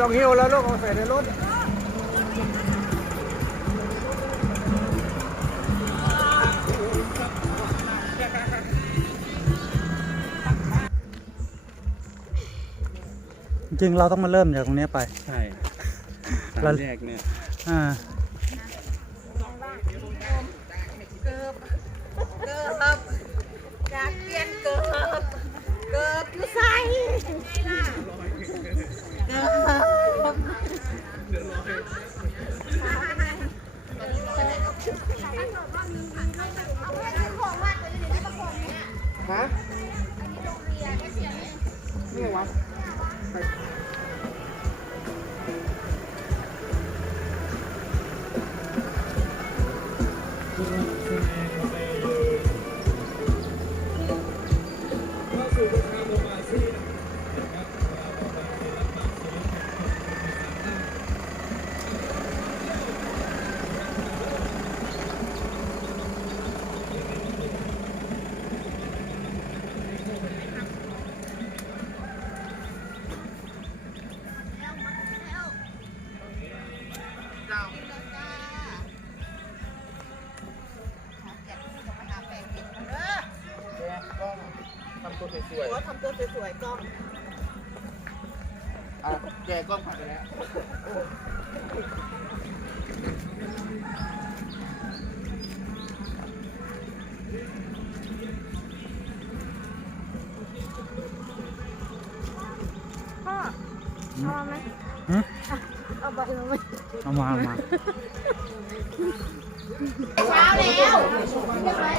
ต้องหิวแล้วลูกเอาใส่ในรถจริงเราต้องมาเริ่มจากตรงนี้ไป ใช่ร้านแรกเนี่ย อ่า เกือบอยู่ไซเกือบฮะนี่วะ Thank uh you. -huh. Mm -hmm. ทำตัวสวยๆทำตัวสวยๆกล้องอ่ะแกกล้องผ่านไปแล้วเอามาเอามาเช้าแล้วเรียบร้อย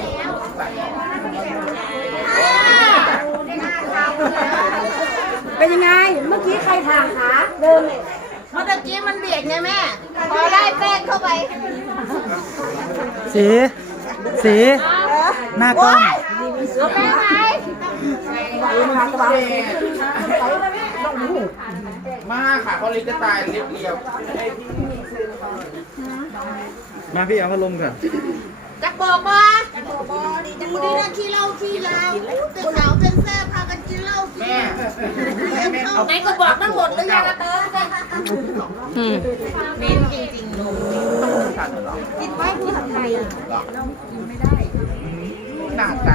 แล้วกี้ใครถามคะเดิมเมื่อกี้มันเบียดไงแม่พอได้แป้งเข้าไปสีสีหน้ากล้องมาค่ะพอลิจะตายเรียบเรียบมาพี่เอาพัดลมค่ะจะบอกบ่าดูดีนะขี้เล่าขี้เล่าตึกหนาวเป็นแซ่พากันกินเล่าแม่อไหนก็บอกมันหมดแล้วยังเต้นบินจริงจริงกินไว้ที่ไหนเราไม่ได้หนาใจ